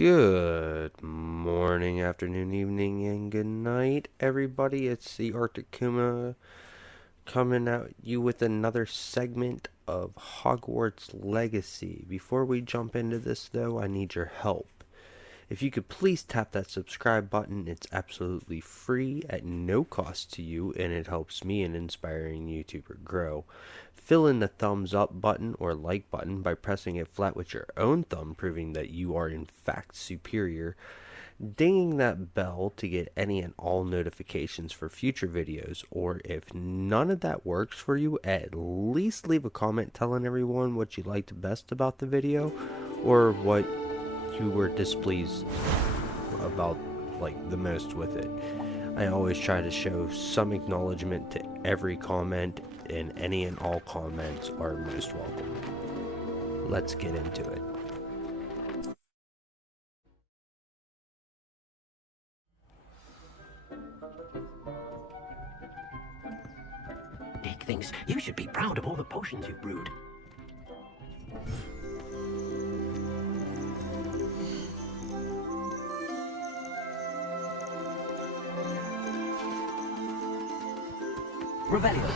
Good morning, afternoon, evening, and good night, everybody. It's the Arctic Kuma coming at you with another segment of Hogwarts Legacy. Before we jump into this, though, I need your help. If you could please tap that subscribe button, it's absolutely free at no cost to you, and it helps me in inspiring YouTuber grow. Fill in the thumbs up button or like button by pressing it flat with your own thumb, proving that you are in fact superior. Dinging that bell to get any and all notifications for future videos, or if none of that works for you, at least leave a comment telling everyone what you liked best about the video, or what you were displeased about the most with it. I always try to show some acknowledgement to every comment, and any and all comments are most welcome. Let's get into it. Dick thinks you should be proud of all the potions you've brewed. Revelio.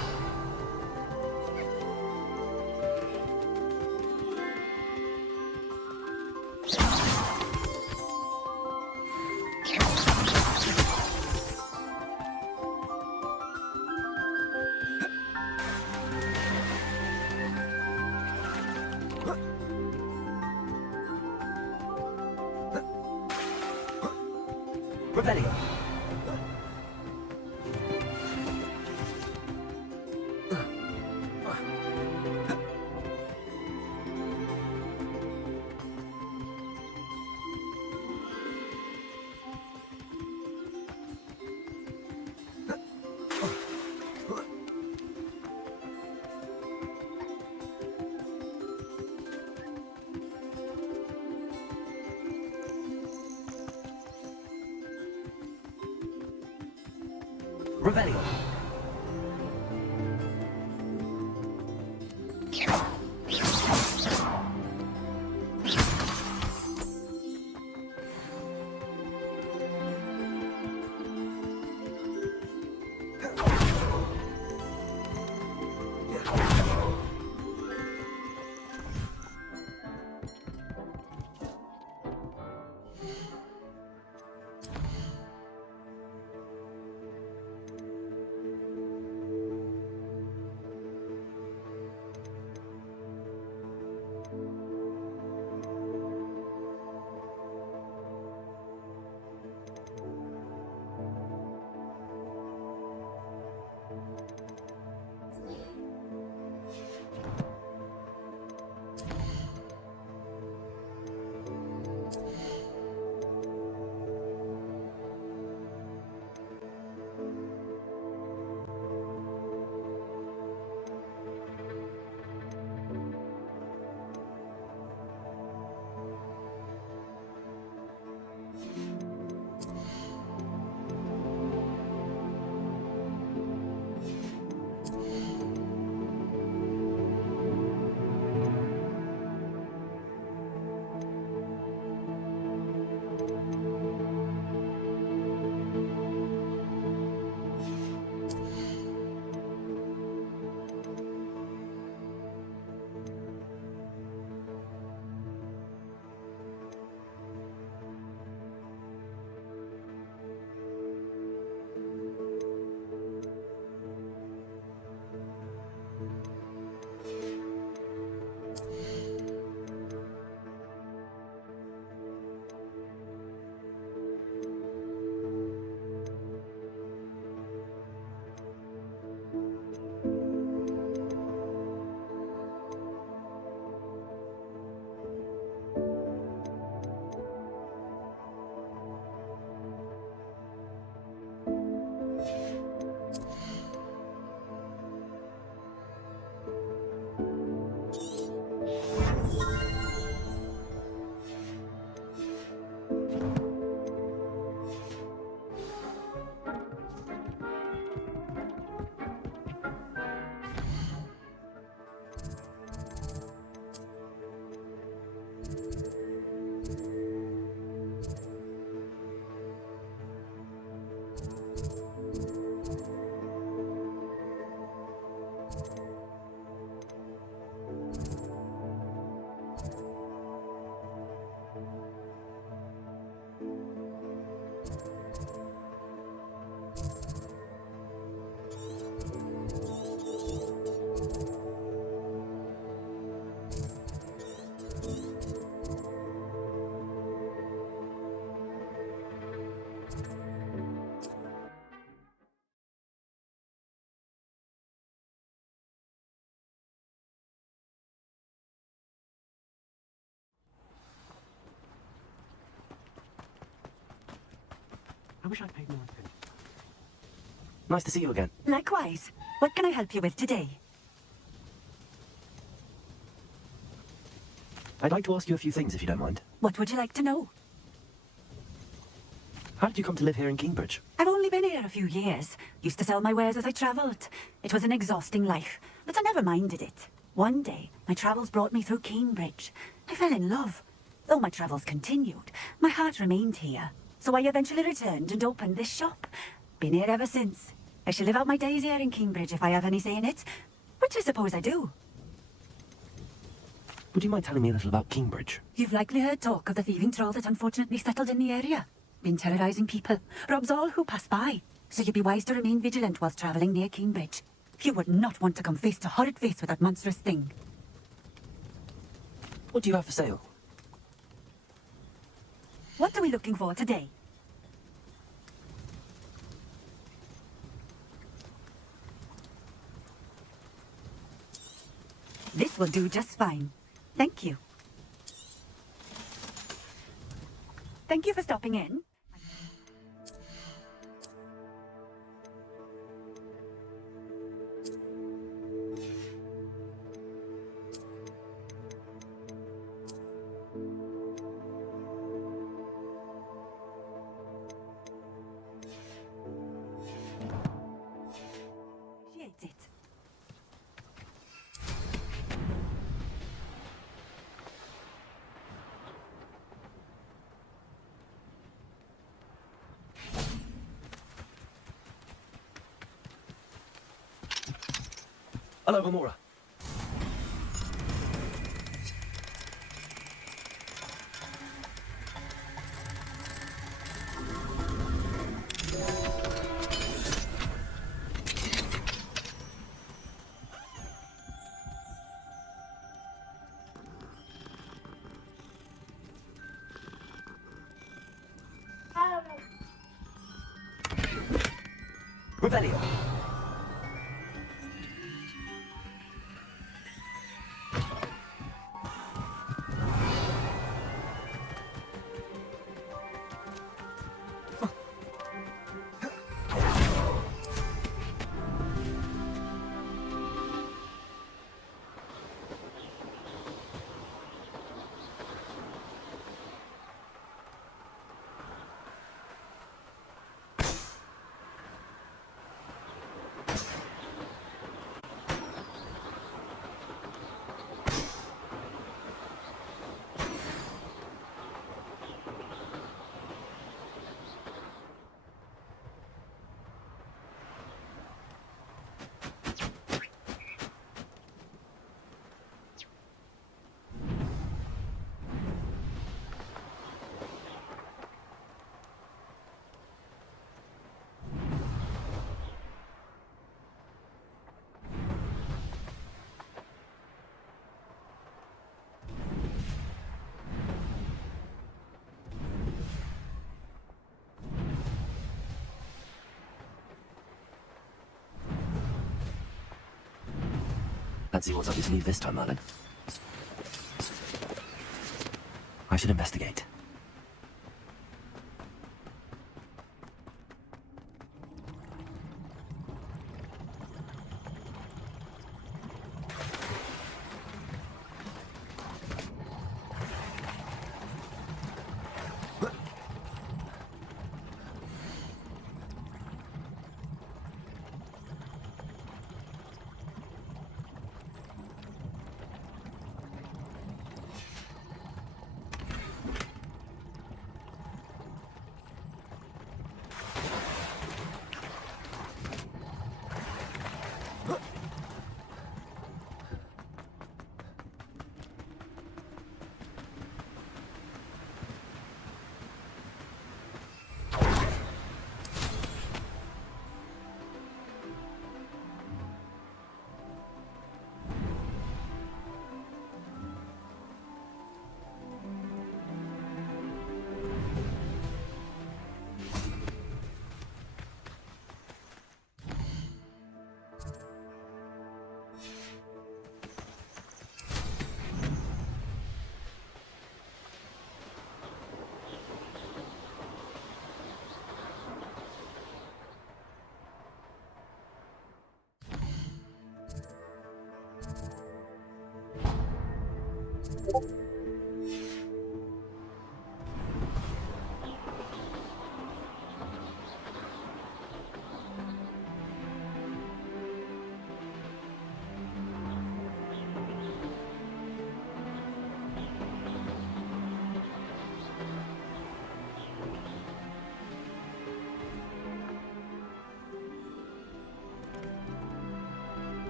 Revelio. Revelio. I wish I'd paid more attention. Nice to see you again. Likewise. What can I help you with today? I'd like to ask you a few things if you don't mind. What would you like to know? How did you come to live here in Cambridge? I've only been here a few years. Used to sell my wares as I travelled. It was an exhausting life, but I never minded it. One day, my travels brought me through Cambridge. I fell in love. Though my travels continued, my heart remained here. So I eventually returned and opened this shop. Been here ever since. I shall live out my days here in Cambridge if I have any say in it, which I suppose I do. Would you mind telling me a little about Cambridge? You've likely heard talk of the thieving troll that unfortunately settled in the area. Been terrorising people, robs all who pass by. So you'd be wise to remain vigilant whilst travelling near Cambridge. You would not want to come face to horrid face with that monstrous thing. What do you have for sale? What are we looking for today? This will do just fine. Thank you. Thank you for stopping in. Appreciate it. Hello, Gamora. Revelio. Let's see what's up your sleeve this time, Merlin. I should investigate.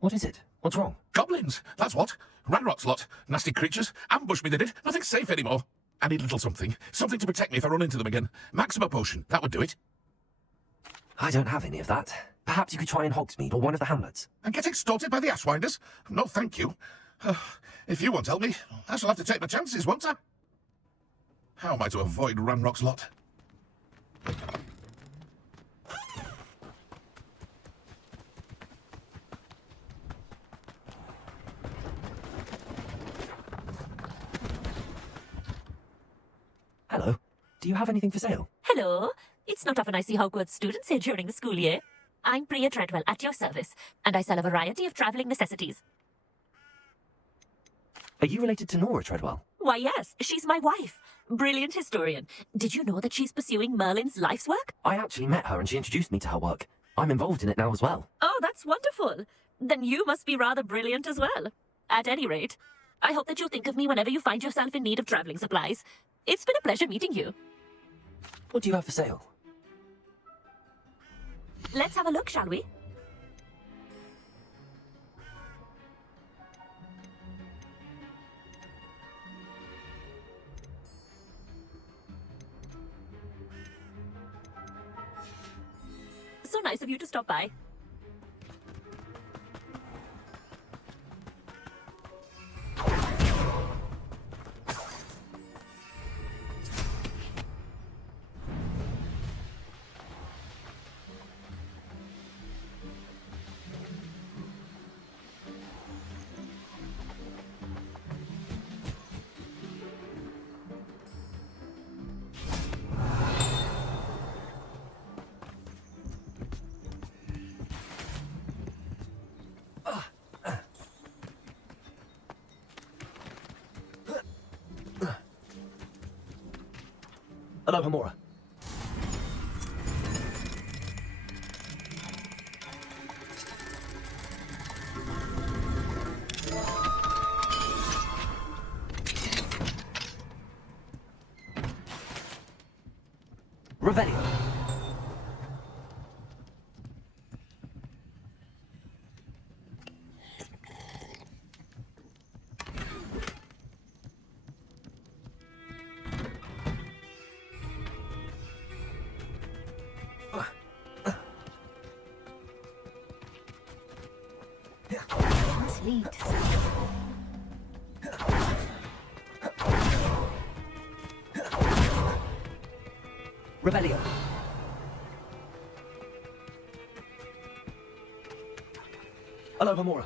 What is it? What's wrong? Goblins, that's what. Ranrock's lot. Nasty creatures. Ambush me they did. Nothing safe anymore. I need a little something. Something to protect me if I run into them again. Maxima potion. That would do it. I don't have any of that. Perhaps you could try in Hogsmeade or one of the hamlets. And get extorted by the Ashwinders? No, thank you. If you won't help me, I shall have to take my chances, won't I? How am I to avoid Ranrock's lot? Hello. Do you have anything for sale? Hello. It's not often I see Hogwarts students here during the school year. I'm Priya Treadwell, at your service, and I sell a variety of travelling necessities. Are you related to Nora Treadwell? Why, yes, she's my wife. Brilliant historian. Did you know that she's pursuing Merlin's life's work? I actually met her and she introduced me to her work. I'm involved in it now as well. Oh, that's wonderful. Then you must be rather brilliant as well. At any rate, I hope that you'll think of me whenever you find yourself in need of travelling supplies. It's been a pleasure meeting you. What do you have for sale? Let's have a look, shall we? So nice of you to stop by. Hello, Hamora. Revelio. Lead. Revelio. Hello, Hamora.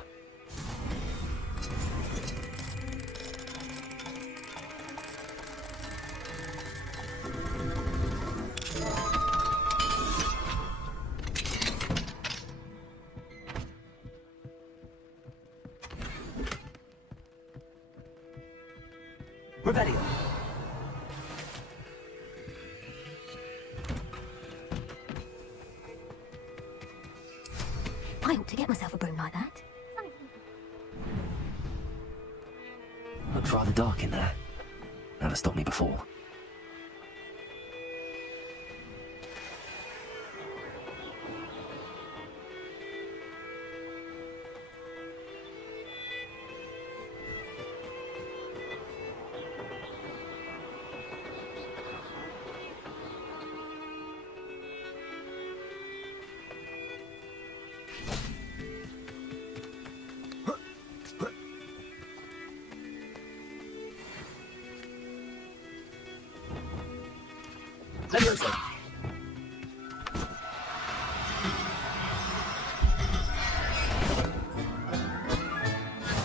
Revelio. I ought to get myself a broom like that. Looks rather dark in there. Never stopped me before. Leviosa.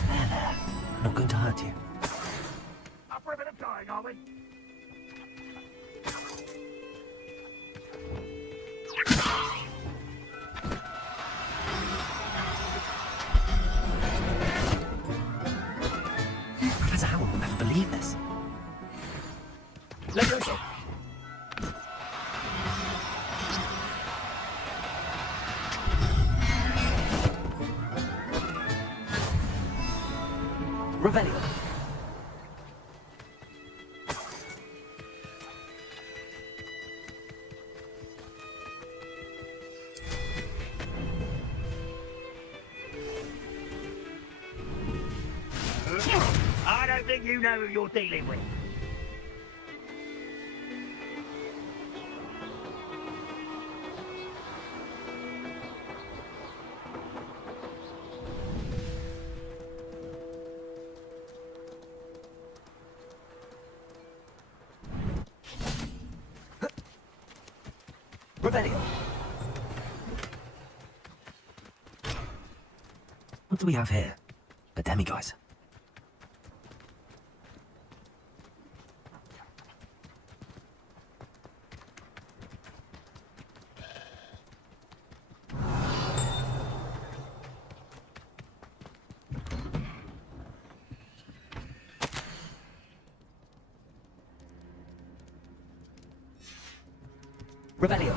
There. Not going to hurt you. Up for a bit of dying, are we? Revelio. I don't think you know who you're dealing with. Revelio. What do we have here? A demiguise. Revelio.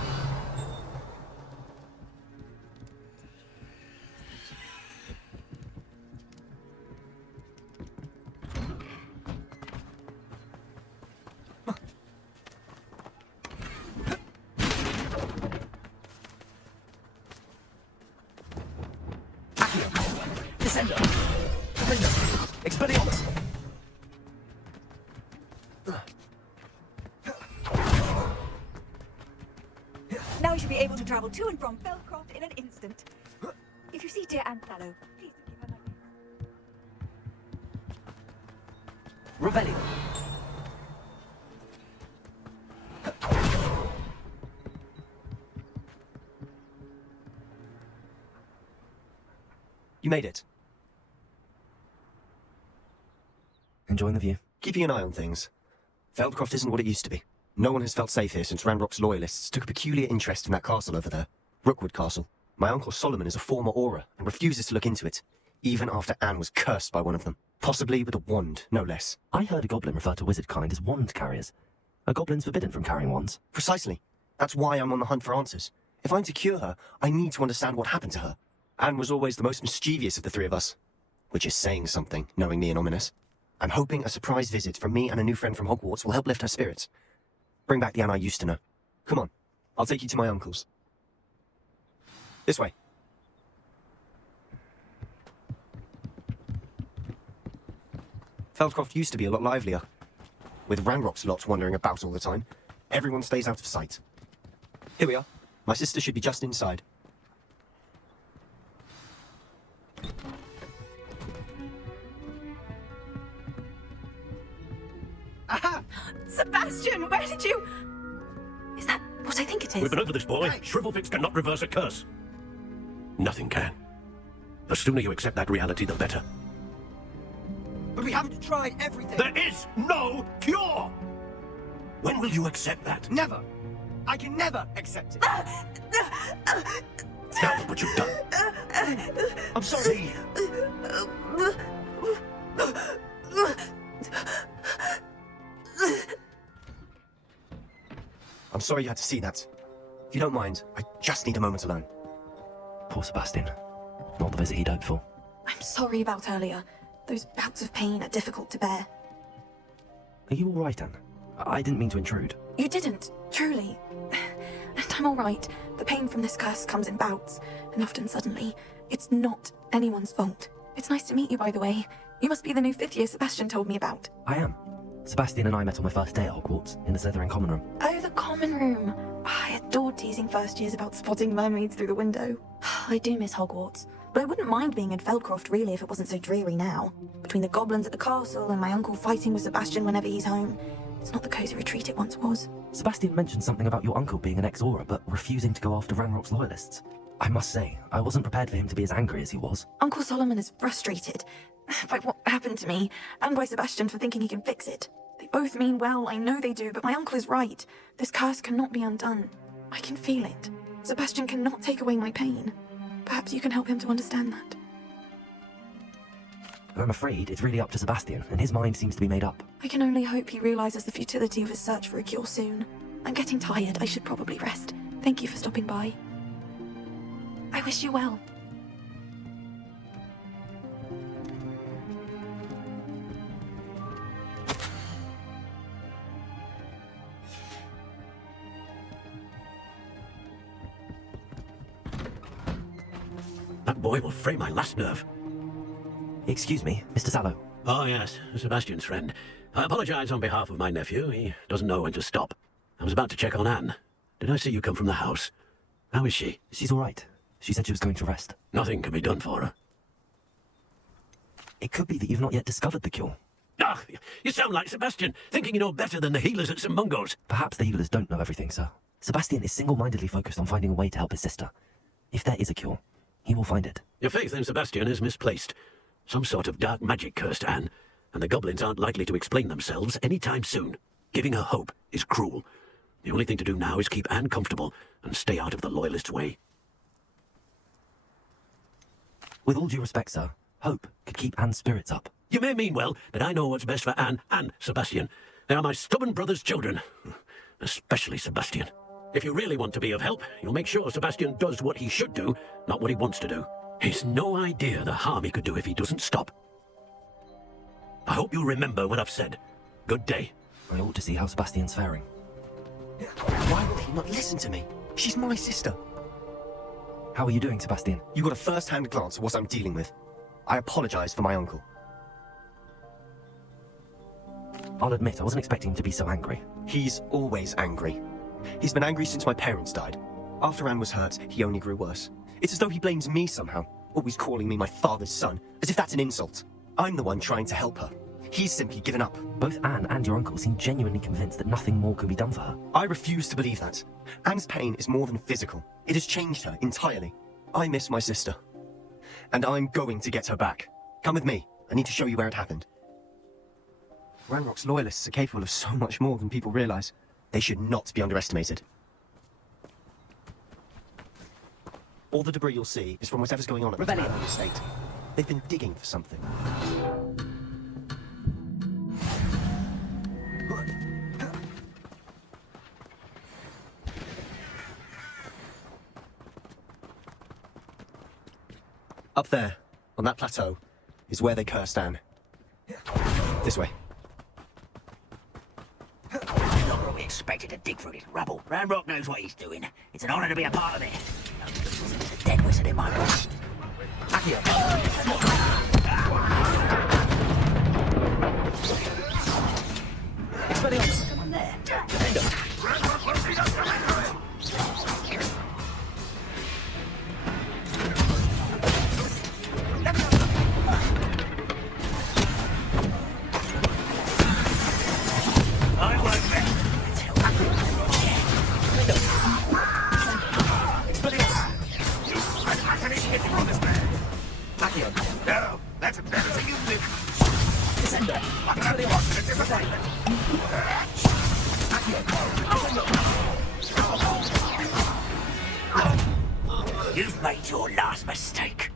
Accio. Descendo. Defendo. Expelliarmus. Now you should be able to travel to and from Feldcroft in an instant. If you see dear Aunt Sallow, please give her my... Revelio. You made it. Enjoying the view? Keeping an eye on things. Feldcroft isn't what it used to be. No one has felt safe here since Ranrock's loyalists took a peculiar interest in that castle over there. Rookwood Castle. My uncle Solomon is a former Auror and refuses to look into it, even after Anne was cursed by one of them. Possibly with a wand, no less. I heard a goblin refer to wizard kind as wand carriers. Are goblins forbidden from carrying wands? Precisely. That's why I'm on the hunt for answers. If I'm to cure her, I need to understand what happened to her. Anne was always the most mischievous of the three of us. Which is saying something, knowing me and Ominous. I'm hoping a surprise visit from me and a new friend from Hogwarts will help lift her spirits. Bring back the Anne I used to know. Come on, I'll take you to my uncle's. This way. Feldcroft used to be a lot livelier. With Ranrock's lot wandering about all the time, everyone stays out of sight. Here we are. My sister should be just inside. Aha! Sebastian, where did you... Is that what I think it is? We've been over this, boy. Shrivelfix cannot reverse a curse. Nothing can. The sooner you accept that reality, the better. But we haven't tried everything. There is no cure! When will you accept that? Never. I can never accept it. Now look what you've done. I'm sorry. I'm sorry you had to see that. If you don't mind, I just need a moment alone. Poor Sebastian. Not the visit he'd hoped for. I'm sorry about earlier. Those bouts of pain are difficult to bear. Are you all right, Anne? I didn't mean to intrude. You didn't, truly. And I'm all right. The pain from this curse comes in bouts, and often suddenly. It's not anyone's fault. It's nice to meet you, by the way. You must be the new 5th year Sebastian told me about. I am. Sebastian and I met on my first day at Hogwarts, in the Slytherin common room. Oh, the common room. I adored teasing first years about spotting mermaids through the window. I do miss Hogwarts, but I wouldn't mind being in Feldcroft really if it wasn't so dreary now. Between the goblins at the castle and my uncle fighting with Sebastian whenever he's home, it's not the cosy retreat it once was. Sebastian mentioned something about your uncle being an ex-Auror, but refusing to go after Ranrock's loyalists. I must say, I wasn't prepared for him to be as angry as he was. Uncle Solomon is frustrated by what happened to me, and by Sebastian for thinking he can fix it. They both mean well, I know they do, but my uncle is right. This curse cannot be undone. I can feel it. Sebastian cannot take away my pain. Perhaps you can help him to understand that. I'm afraid it's really up to Sebastian, and his mind seems to be made up. I can only hope he realizes the futility of his search for a cure soon. I'm getting tired. I should probably rest. Thank you for stopping by. I wish you well. boy will fray my last nerve. Excuse me, Mr. Sallow. Oh, yes, Sebastian's friend. I apologize on behalf of my nephew. He doesn't know when to stop. I was about to check on Anne. Did I see you come from the house? How is she? She's all right. She said she was going to rest. Nothing can be done for her. It could be that you've not yet discovered the cure. Ah, you sound like Sebastian, thinking you know better than the healers at St. Mungo's. Perhaps the healers don't know everything, sir. Sebastian is single-mindedly focused on finding a way to help his sister. If there is a cure, he will find it. Your faith in Sebastian is misplaced. Some sort of dark magic cursed Anne, and the goblins aren't likely to explain themselves any time soon. Giving her hope is cruel. The only thing to do now is keep Anne comfortable and stay out of the Loyalists' way. With all due respect, sir, hope could keep Anne's spirits up. You may mean well, but I know what's best for Anne and Sebastian. They are my stubborn brother's children. Especially Sebastian. If you really want to be of help, you'll make sure Sebastian does what he should do, not what he wants to do. He's no idea the harm he could do if he doesn't stop. I hope you remember what I've said. Good day. I ought to see how Sebastian's faring. Why will he not listen to me? She's my sister. How are you doing, Sebastian? You got a first-hand glance at what I'm dealing with. I apologize for my uncle. I'll admit, I wasn't expecting him to be so angry. He's always angry. He's been angry since my parents died. After Anne was hurt, he only grew worse. It's as though he blames me somehow, always calling me my father's son, as if that's an insult. I'm the one trying to help her. He's simply given up. Both Anne and your uncle seem genuinely convinced that nothing more can be done for her. I refuse to believe that. Anne's pain is more than physical. It has changed her entirely. I miss my sister. And I'm going to get her back. Come with me. I need to show you where it happened. Ranrock's Loyalists are capable of so much more than people realize. They should not be underestimated. All the debris you'll see is from whatever's going on at the Kumarian estate. They've been digging for something. Up there, on that plateau, is where they cursed Anne. This way. No longer are we expected to dig through this rubble. Ranrock knows what he's doing. It's an honor to be a part of it. It's a dead wizard in my book. Expelliarmus! Come on there. No, that's embarrassing, isn't it? You've made your last mistake.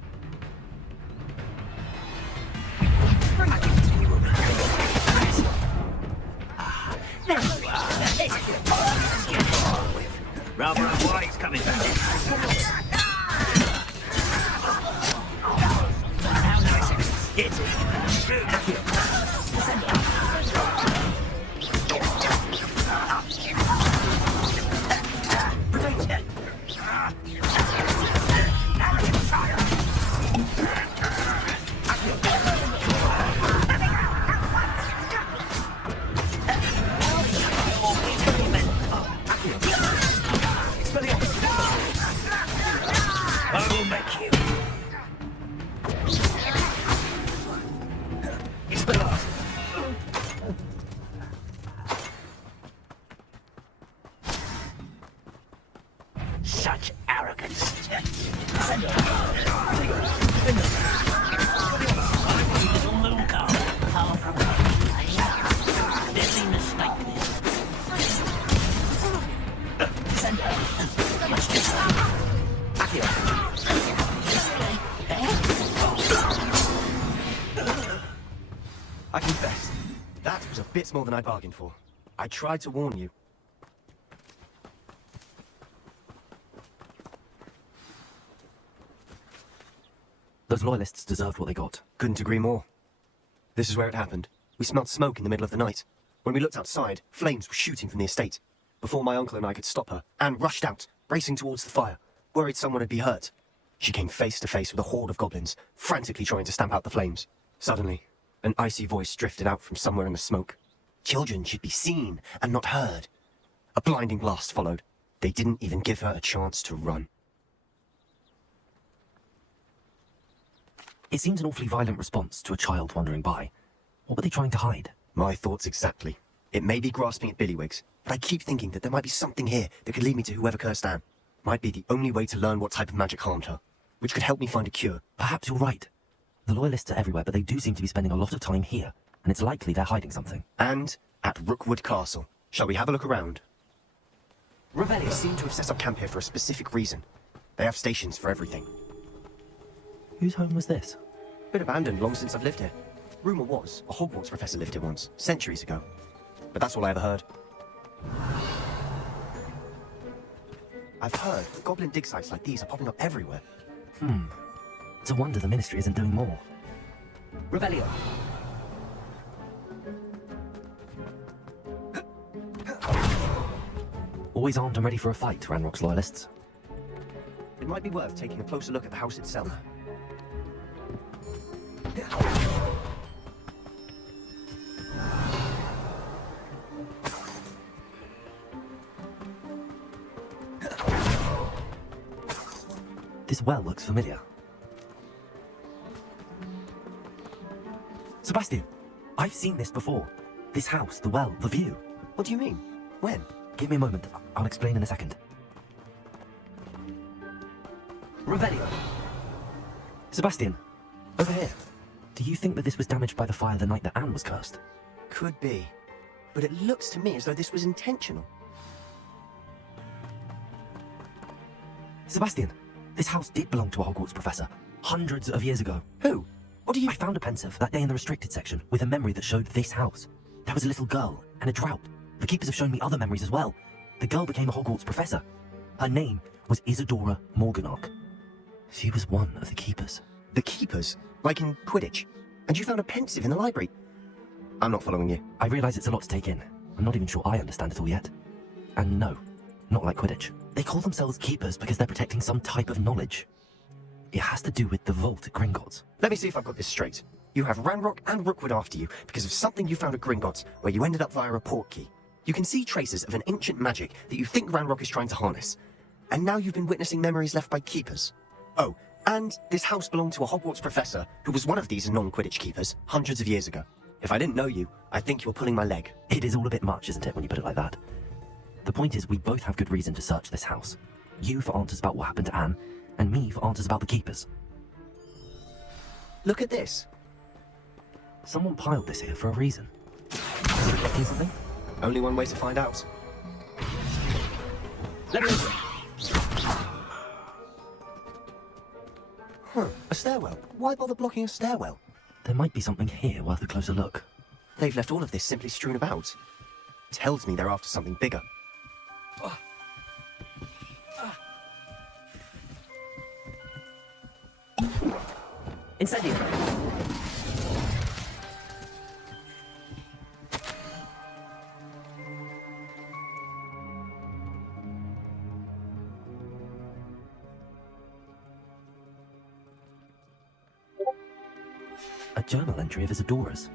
There you are. Rather unwise coming back. How nice it is. Get it. I will make you. It's the last. Such arrogance. Far from me. Deadly mistake. I confess, that was a bit more than I bargained for. I tried to warn you. Those Loyalists deserved what they got. Couldn't agree more. This is where it happened. We smelled smoke in the middle of the night. When we looked outside, flames were shooting from the estate. Before my uncle and I could stop her, Anne rushed out, racing towards the fire, worried someone would be hurt. She came face to face with a horde of goblins, frantically trying to stamp out the flames. Suddenly, an icy voice drifted out from somewhere in the smoke. Children should be seen and not heard. A blinding blast followed. They didn't even give her a chance to run. It seems an awfully violent response to a child wandering by. What were they trying to hide? My thoughts exactly. It may be grasping at billywhigs, but I keep thinking that there might be something here that could lead me to whoever cursed Anne. Might be the only way to learn what type of magic harmed her, which could help me find a cure. Perhaps you're right. The Loyalists are everywhere, but they do seem to be spending a lot of time here, and it's likely they're hiding something. And at Rookwood Castle. Shall we have a look around? Revelli seem to have set up camp here for a specific reason. They have stations for everything. Whose home was this? Been abandoned long since I've lived here. Rumour was a Hogwarts professor lived here once, centuries ago. But that's all I ever heard. I've heard that goblin dig sites like these are popping up everywhere. It's a wonder the Ministry isn't doing more. Revelio! Always armed and ready for a fight, Ranrock's Loyalists. It might be worth taking a closer look at the house itself. This well looks familiar. Sebastian, I've seen this before. This house, the well, the view. What do you mean? When? Give me a moment. I'll explain in a second. Revelio! Sebastian, over here. Do you think that this was damaged by the fire the night that Anne was cursed? Could be. But it looks to me as though this was intentional. Sebastian, this house did belong to a Hogwarts professor, hundreds of years ago. Who? What do you... I found a pensive that day in the restricted section with a memory that showed this house. There was a little girl and a drought. The keepers have shown me other memories as well. The girl became a Hogwarts professor. Her name was Isadora Morganach. She was one of the keepers. The keepers? Like in Quidditch? And you found a pensive in the library? I'm not following you. I realise it's a lot to take in. I'm not even sure I understand it all yet. And no, not like Quidditch. They call themselves keepers because they're protecting some type of knowledge. It has to do with the vault at Gringotts. Let me see if I've got this straight. You have Ranrock and Rookwood after you because of something you found at Gringotts, where you ended up via a portkey. You can see traces of an ancient magic that you think Ranrock is trying to harness. And now you've been witnessing memories left by keepers. Oh, and this house belonged to a Hogwarts professor who was one of these non-Quidditch keepers hundreds of years ago. If I didn't know you, I think you're pulling my leg. It is all a bit much, isn't it, when you put it like that? The point is, we both have good reason to search this house. You for answers about what happened to Anne, and me for answers about the keepers. Look at this. Someone piled this here for a reason. Is it blocking something? Only one way to find out. Let me in. A stairwell. Why bother blocking a stairwell? There might be something here worth a closer look. They've left all of this simply strewn about. Tells me they're after something bigger. Incendio! A journal entry of Isadora's.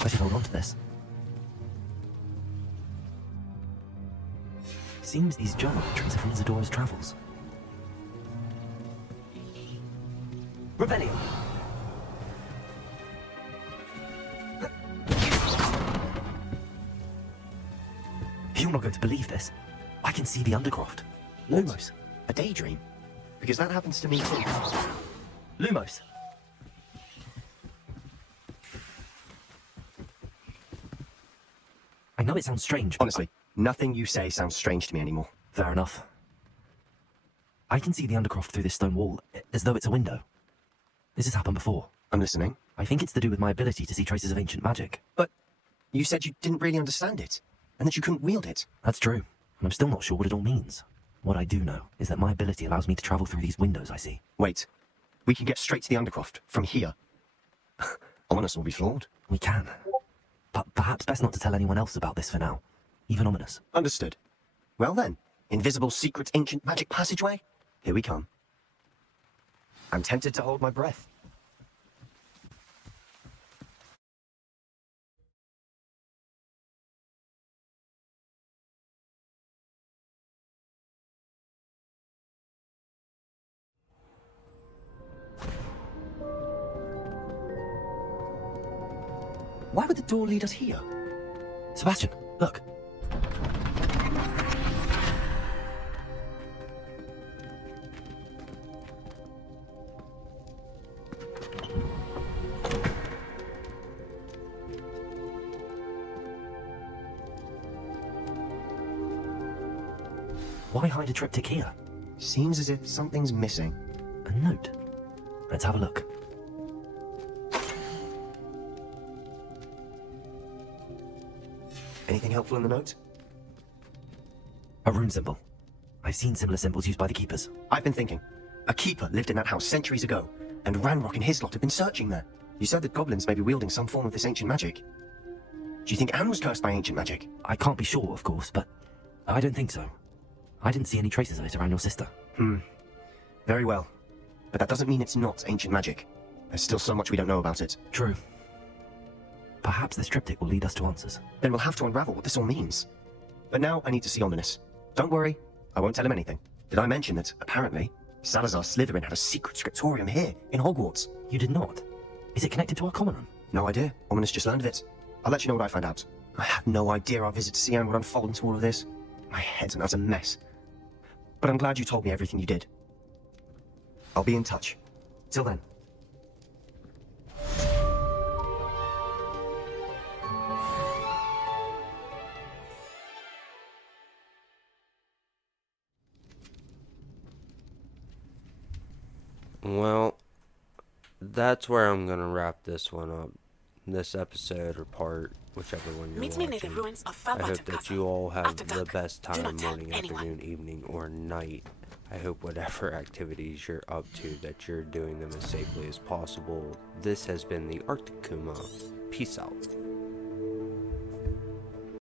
I should hold on to this. Seems these journal entries are from Isadora's travels. Revelio! You're not going to believe this. I can see the Undercroft. Lumos. A daydream? Because that happens to me too. Lumos. I know it sounds strange, but Honestly, nothing you say sounds strange to me anymore. fair enough. I can see the Undercroft through this stone wall, as though it's a window. This has happened before. I'm listening. I think it's to do with my ability to see traces of ancient magic. But you said you didn't really understand it, and that you couldn't wield it. That's true, and I'm still not sure what it all means. What I do know is that my ability allows me to travel through these windows I see. Wait, we can get straight to the Undercroft from here. Ominous will be flawed. We can. But perhaps best not to tell anyone else about this for now. Even Ominous. Understood. Well then, invisible secret ancient magic passageway? Here we come. I'm tempted to hold my breath. Why would the door lead us here? Sebastian, look. Why hide a triptych here? Seems as if something's missing. A note. Let's have a look. Anything helpful in the note? A rune symbol. I've seen similar symbols used by the keepers. I've been thinking. A keeper lived in that house centuries ago, and Ranrock and his lot have been searching there. You said that goblins may be wielding some form of this ancient magic. Do you think Anne was cursed by ancient magic? I can't be sure, of course, but I don't think so. I didn't see any traces of it around your sister. Very well. But that doesn't mean it's not ancient magic. There's still so much we don't know about it. True. Perhaps this triptych will lead us to answers. Then we'll have to unravel what this all means. But now I need to see Ominous. Don't worry, I won't tell him anything. Did I mention that, apparently, Salazar Slytherin had a secret scriptorium here, in Hogwarts? You did not? Is it connected to our common room? No idea. Ominous just learned of it. I'll let you know what I find out. I had no idea our visit to Sian would unfold into all of this. My head's an utter mess. But I'm glad you told me everything you did. I'll be in touch. Till then. Well, that's where I'm gonna wrap this one up. This episode or part, whichever one you're Meet me near the watching. ruins of I Falbottom hope that Castle. you all have After the dark, best do time, not tell morning, anyone. afternoon, evening, or night. I hope whatever activities you're up to, that you're doing them as safely as possible. This has been the Arctic Kuma. Peace out.